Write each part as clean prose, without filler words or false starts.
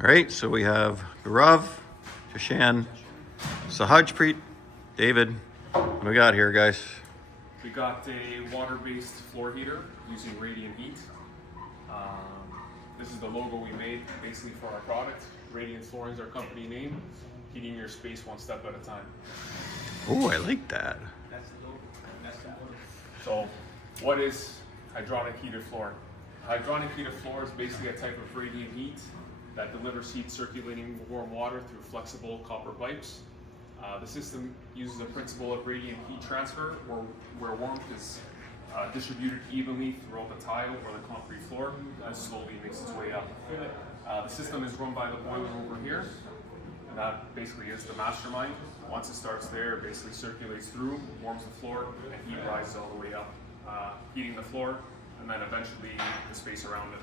All right, so we have Gaurav, Jashan, Sahajpreet, David. What do we got here, guys? We got a water-based floor heater using radiant heat. This is the logo we made basically for our product. Radiant Flooring is our company name. Heating your space one step at a time. Oh, I like that. That's the logo. That's the logo. So, what is hydronic heated floor? Hydronic heated floor is basically a type of radiant heat that delivers heat circulating warm water through flexible copper pipes. The system uses a principle of radiant heat transfer, where warmth is distributed evenly throughout the tile or the concrete floor and slowly makes its way up. The system is run by the boiler over here, and that basically is the mastermind. Once it starts there, it basically circulates through, warms the floor, and heat rises all the way up, heating the floor, and then eventually the space around it.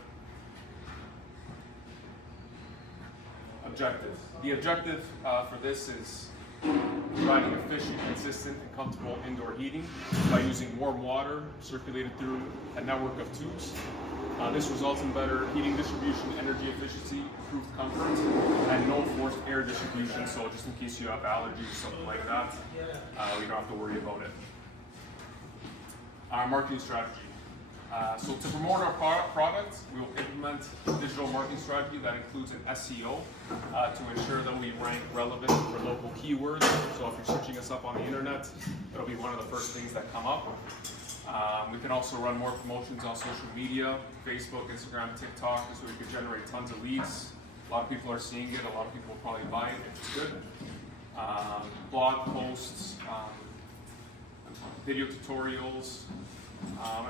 Objective. The objective for this is providing efficient, consistent, and comfortable indoor heating by using warm water circulated through a network of tubes. This results in better heating distribution, energy efficiency, improved comfort, and no forced air distribution. So just in case you have allergies or something like that, you don't have to worry about it. Our marketing strategy. So to promote our product, we will implement a digital marketing strategy that includes an SEO to ensure that we rank relevant for local keywords. So if you're searching us up on the internet, it'll be one of the first things that come up. We can also run more promotions on social media, Facebook, Instagram, TikTok, so we can generate tons of leads. A lot of people are seeing it, a lot of people will probably buy it if it's good. Blog posts, video tutorials,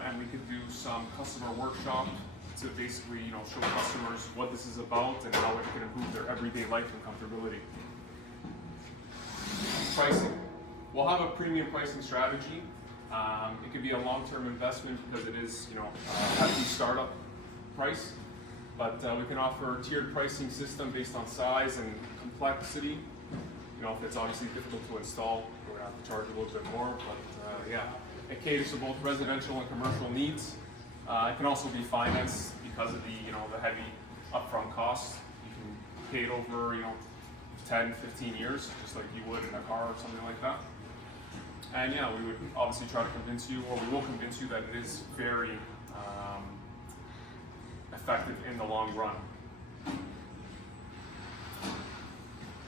and we could do some customer workshop to basically, show customers what this is about and how it can improve their everyday life and comfortability. Pricing. We'll have a premium pricing strategy. It could be a long-term investment because it is, a hefty startup price, but we can offer a tiered pricing system based on size and complexity. If it's obviously difficult to install, we're gonna have to charge a little bit more, but yeah. It caters to both residential and commercial needs. It can also be financed because of the, the heavy upfront costs. You can pay it over, 10, 15 years, just like you would in a car or something like that. And yeah, we would obviously try to convince you, or we will convince you that it is very effective in the long run.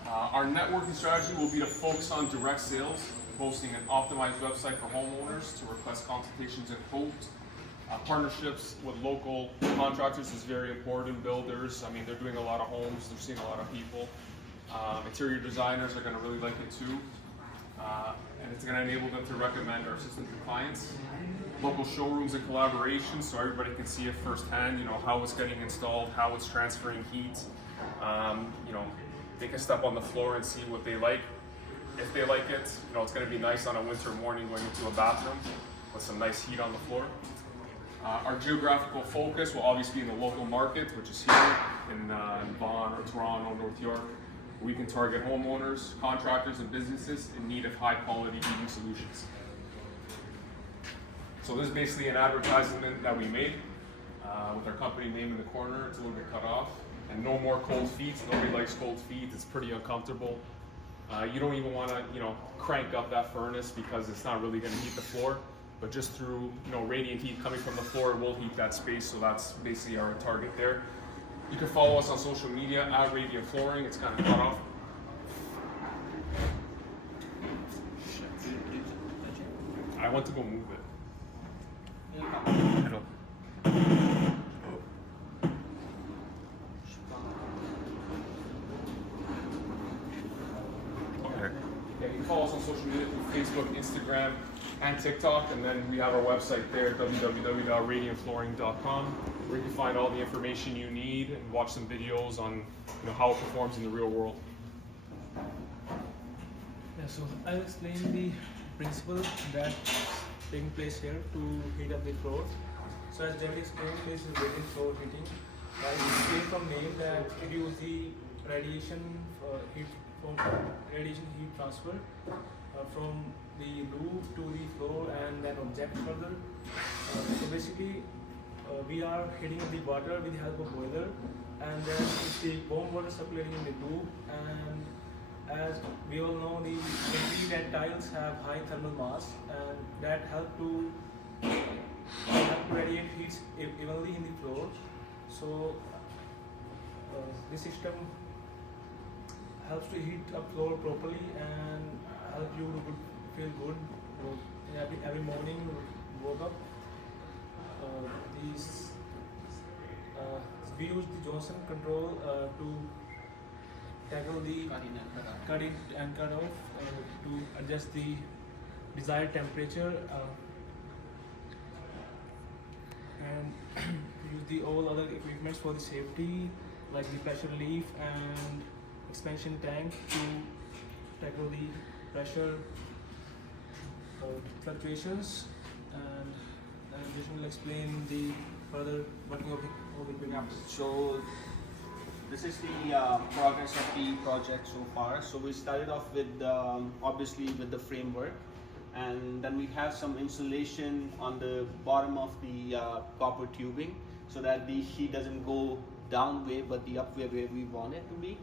Our networking strategy will be to focus on direct sales, boasting an optimized website for homeowners to request consultations and quotes. Partnerships with local contractors is very important. Builders, they're doing a lot of homes, they're seeing a lot of people. Interior designers are going to really like it too. And it's going to enable them to recommend our system to clients. Local showrooms and collaborations, so everybody can see it firsthand, how it's getting installed, how it's transferring heat. They can step on the floor and see what they like. If they like it, it's going to be nice on a winter morning going into a bathroom with some nice heat on the floor. Our geographical focus will obviously be in the local market, which is here in Vaughan or Toronto, North York. We can target homeowners, contractors, and businesses in need of high-quality heating solutions. So this is basically an advertisement that we made with our company name in the corner. It's a little bit cut off. And no more cold feet. Nobody likes cold feet. It's pretty uncomfortable. You don't even want to, crank up that furnace because it's not really going to heat the floor. But just through, radiant heat coming from the floor, it will heat that space. So that's basically our target there. You can follow us on social media at Radiant Flooring. It's kind of cut off. I want to go move it. I don't. You can follow us on social media through Facebook, Instagram, and TikTok, and then we have our website there, www.radiantflooring.com, where you can find all the information you need and watch some videos on how it performs in the real world. Yeah, so I'll explain the principle that's taking place here to heat up the floor. So as David explained, this is radiant floor heating. It came from name that it uses the radiation heat transfer from the roof to the floor and then object further. So basically, we are heating up the water with the help of boiler, and then it's the warm water circulating in the loop. And as we all know, the concrete and tiles have high thermal mass, and that help to radiate heat evenly in the floor. So this system helps to heat up floor properly and help you to feel good every morning woke up. These we use the Johnson control to tackle the cut in and cut off to adjust the desired temperature, and use the all other equipments for the safety like the pressure relief and expansion tank to tackle the pressure fluctuations. And this will explain the further working of the equipment. So this is the progress of the project so far. So we started off with obviously with the framework, and then we have some insulation on the bottom of the copper tubing so that the heat doesn't go down way but the up way where we want it to be.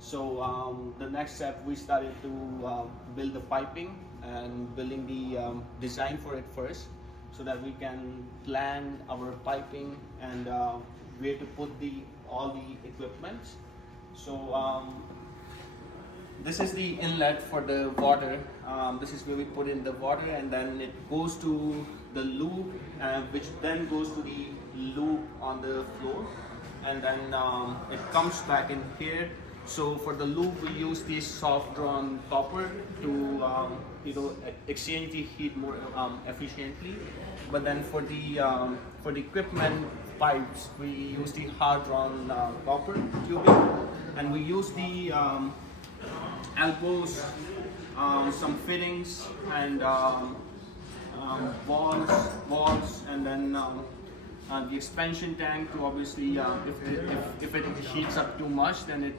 So the next step, we started to build the piping and building the design for it first, so that we can plan our piping and where to put all the equipment. So this is the inlet for the water. This is where we put in the water, and then it goes to the loop, which then goes to the loop on the floor, and then it comes back in here. So for the loop, we use this soft drawn copper to exchange the heat more efficiently. But then for the equipment pipes, we use the hard drawn copper tubing, and we use the elbows, some fittings, and walls, and then the expansion tank to obviously if it heats up too much, then it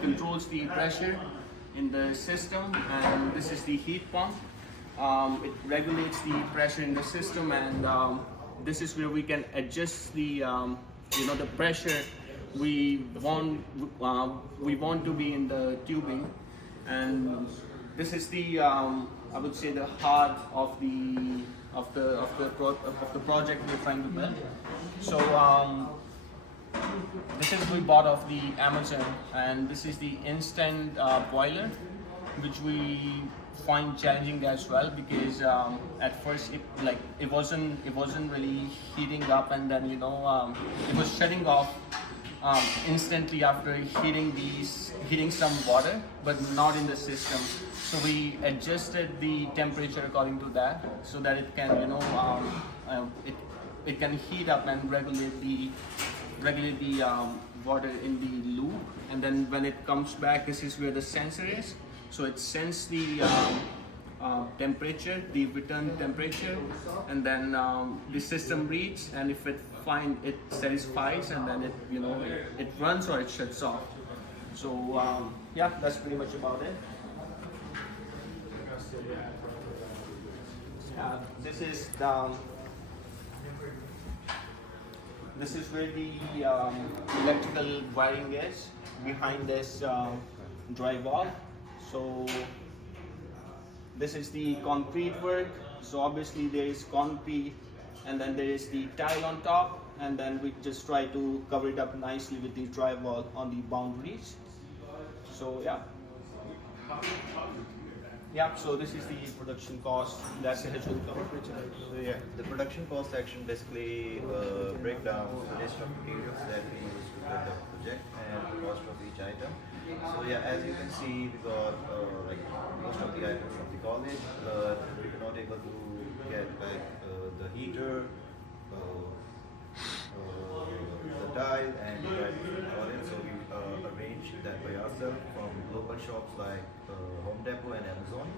controls the pressure in the system. And this is the heat pump. It regulates the pressure in the system, and this is where we can adjust the the pressure we want to be in the tubing. And this is the I would say the heart of the project we're trying to build. So this is we bought off the Amazon, and this is the instant boiler, which we find challenging as well, because at first it wasn't really heating up, and then it was shutting off instantly after heating some water, but not in the system. So we adjusted the temperature according to that, so that it can it can heat up and regulate the water in the loop. And then when it comes back, this is where the sensor is. So it senses the temperature, the return temperature, and then the system reads, and if it satisfies, and then it runs or it shuts off. So yeah, that's pretty much about it. This is where the electrical wiring is, behind this drywall. So this is the concrete work. So obviously there is concrete, and then there is the tile on top, and then we just try to cover it up nicely with the drywall on the boundaries. So yeah, so this is the production cost. That's the HRAC. So yeah, the production cost section basically break down the list of materials that we use to build the project and the cost of each item. So yeah, as you can see, we got like most of the items from the college, but we were not able to get back the heater, the tile, and the college. So we arranged that by ourselves from local shops like Home Depot and Amazon.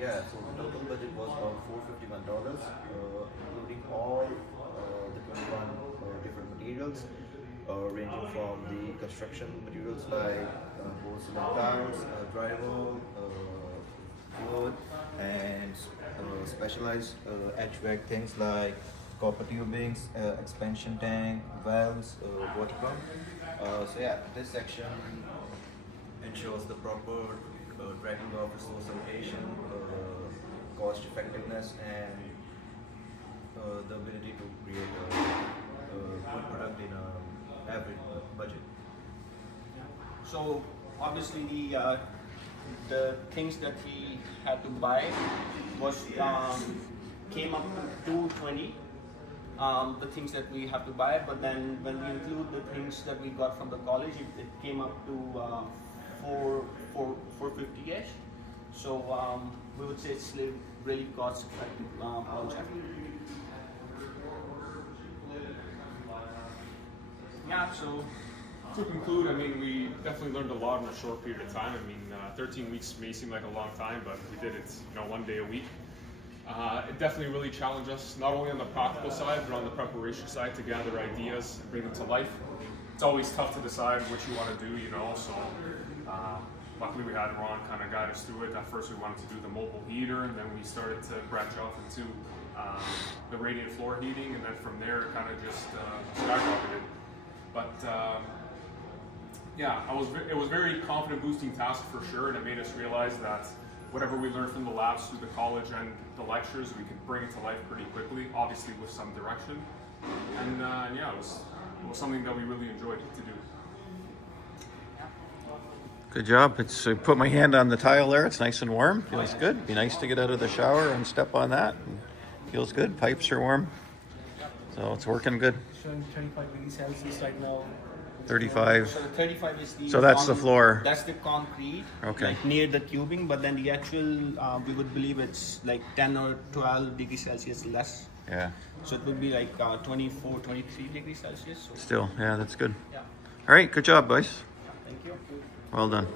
Yeah, so the total budget was about $451, including all the 21 different materials, ranging from the construction materials like both cement tiles, drywall, wood and specialized HVAC things like copper tubings, expansion tank, valves, water pump. So yeah, this section ensures the proper tracking of resource allocation, cost effectiveness, and the ability to create a good product in a average budget. So obviously the things that we had to buy was came up to 220. The things that we have to buy, but then when we include the things that we got from the college, it came up to 450-ish. So we would say it's really cost effective project. Yeah, so To conclude, I mean, we definitely learned a lot in a short period of time. I mean, 13 weeks may seem like a long time, but we did it, one day a week. It definitely really challenged us, not only on the practical side, but on the preparation side, to gather ideas and bring them to life. It's always tough to decide what you want to do, so luckily we had Ron kind of guide us through it. At first we wanted to do the mobile heater, and then we started to branch off into the radiant floor heating, and then from there it kind of just skyrocketed. But yeah, it was a very confident boosting task for sure, and it made us realize that whatever we learned from the labs through the college and the lectures, we could bring it to life pretty quickly, obviously with some direction. And yeah, it was something that we really enjoyed to do. Good job. It's I put my hand on the tile there. It's nice and warm. Feels good. Be nice to get out of the shower and step on that. And feels good. Pipes are warm. So it's working good. Showing 35 degrees Celsius right now. 35. So the 35 is the So that's the floor. That's the concrete, Okay. like near the tubing. But then the actual, we would believe it's like 10 or 12 degrees Celsius less. Yeah. So it would be like 24, 23 degrees Celsius. So Still, yeah, that's good. yeah, All right. Good job, boys. thank you. Well done.